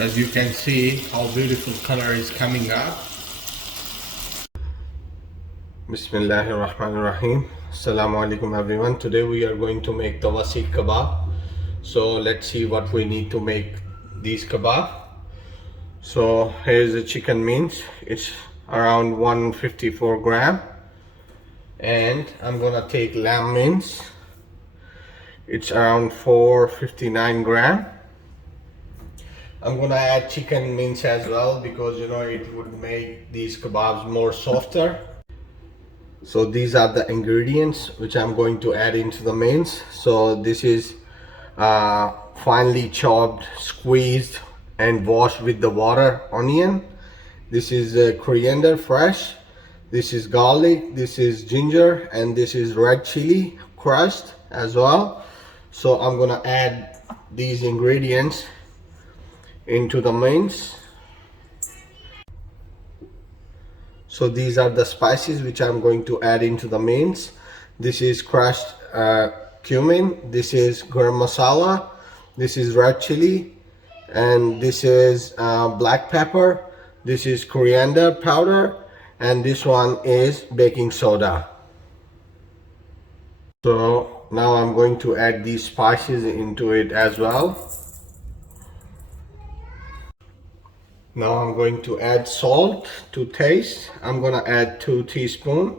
As you can see how beautiful color is coming up. Bismillahirrahmanirrahim. Assalamu alaikum everyone. Today we are going to make the seekh kebab. So let's see what we need to make these kebab. So here's the chicken mince. It's around 154 gram. And I'm gonna take lamb mince. It's around 459 gram. I'm gonna add chicken mince as well because it would make these kebabs more softer. So these are the ingredients which I'm going to add into the mince. So this is finely chopped, squeezed and washed with the water onion. This is coriander fresh. This is garlic, this is ginger, and this is red chili crushed as well. So I'm gonna add these ingredients into the mince. So these are the spices which I'm going to add into the mince. This is crushed cumin, this is garam masala, this is red chili, and this is black pepper, this is coriander powder, and this one is baking soda. So now I'm going to add these spices into it as well. Now I'm going to add salt to taste. I'm gonna add 2 teaspoons.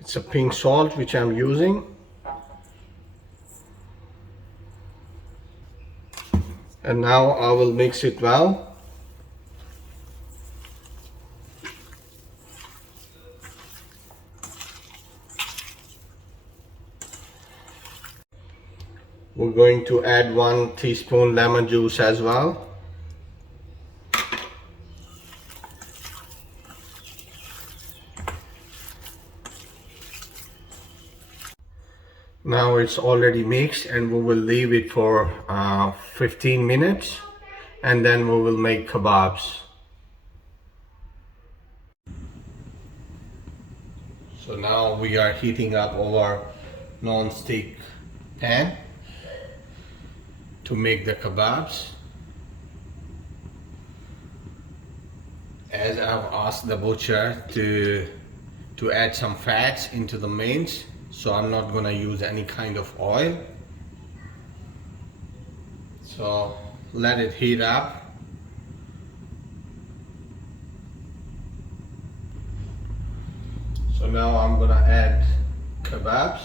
It's a pink salt which I'm using. And now I will mix it well. We're going to add 1 teaspoon lemon juice as well. Now it's already mixed and we will leave it for 15 minutes and then we will make kebabs. So now we are heating up our non-stick pan to make the kebabs. As I've asked the butcher to add some fats into the mince, so I'm not gonna use any kind of oil. So let it heat up. So now I'm gonna add kebabs.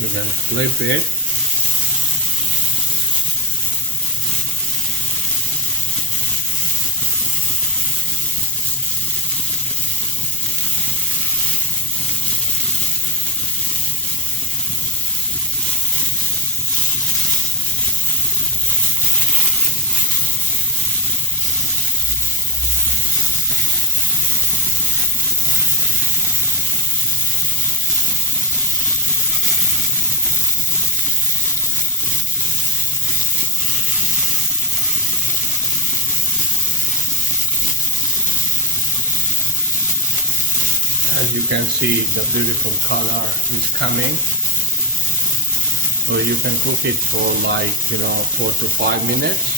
You can flip it. As you can see, the beautiful color is coming. So you can cook it for like 4 to 5 minutes.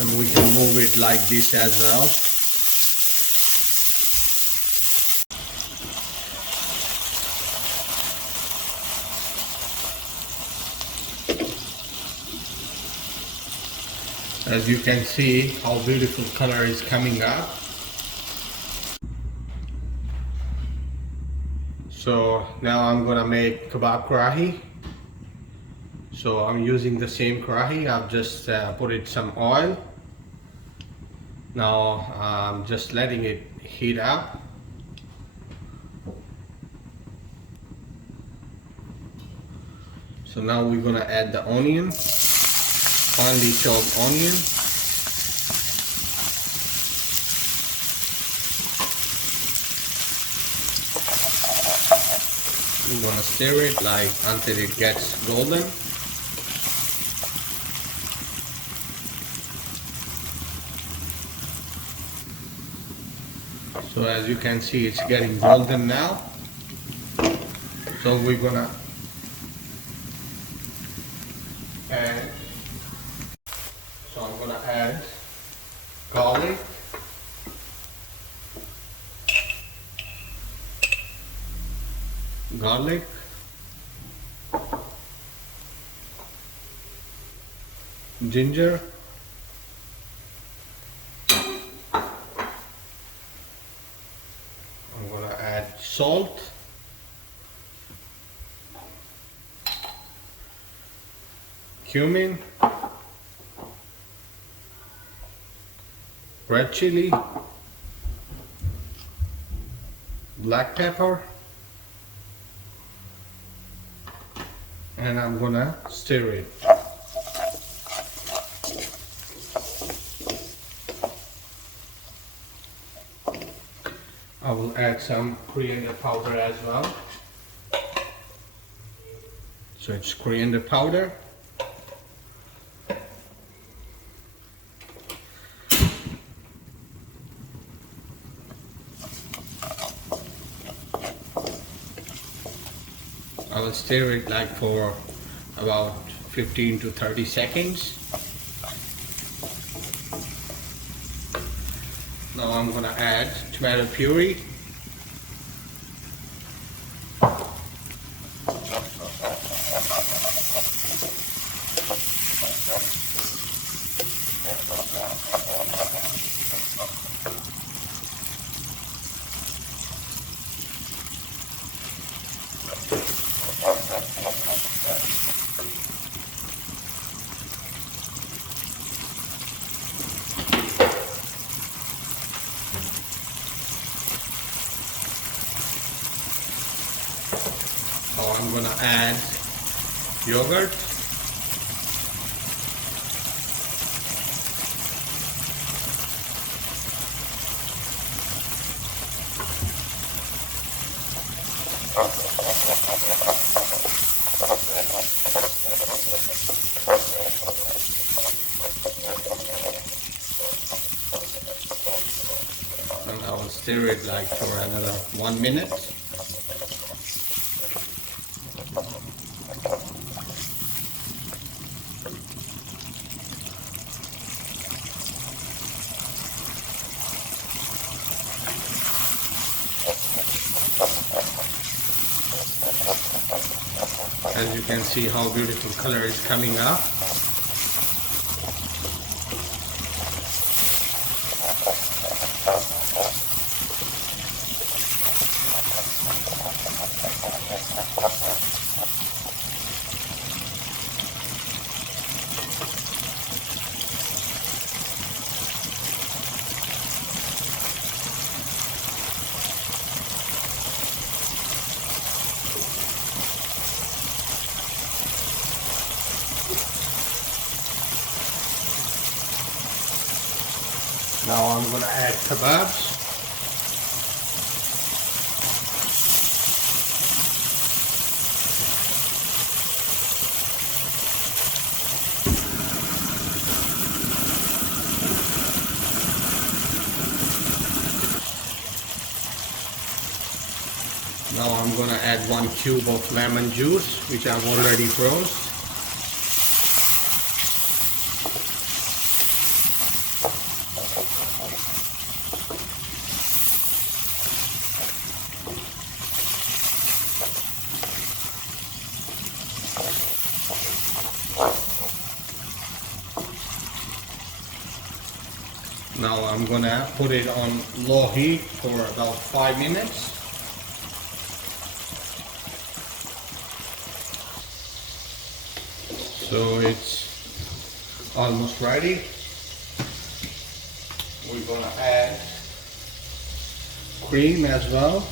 And we can move it like this as well. As you can see, how beautiful color is coming up. So now I'm gonna make kebab karahi. So I'm using the same karahi. I've just put it some oil. Now I'm just letting it heat up. So now we're gonna add the onion, finely chopped onion. We're gonna stir it until it gets golden. So as you can see, it's getting golden now. So we're gonna add, I'm gonna add garlic, ginger, I'm gonna add salt, cumin, red chili, black pepper, and I'm gonna stir it. I will add some coriander powder as well. So it's coriander powder. I will stir it for about 15 to 30 seconds. Now I'm gonna add tomato puree. Now I'm gonna add yogurt. And I will stir it for another 1 minute. As you can see how beautiful color is coming up. Now I'm gonna add kebabs. Now I'm gonna add 1 cube of lemon juice, which I've already froze. Now I'm gonna put it on low heat for about 5 minutes. So it's almost ready. We're gonna add cream as well.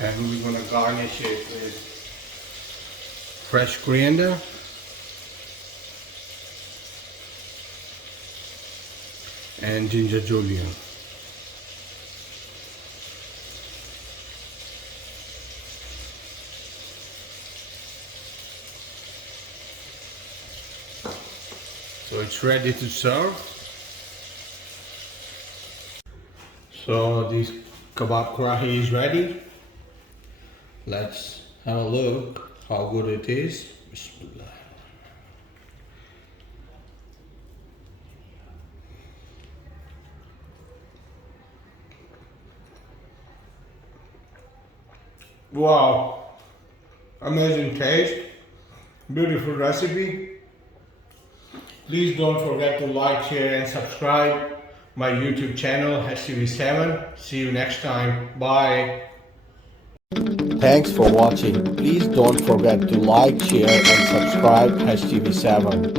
And we're gonna garnish it with fresh coriander and ginger julienne. So it's ready to serve. So this kebab karahi is ready. Let's have a look how good it is. Bismillah. Wow, amazing taste, beautiful recipe. Please don't forget to like, share and subscribe my YouTube channel HTV7. See you next time. Bye. Thanks for watching. Please don't forget to like, share and subscribe HTV7.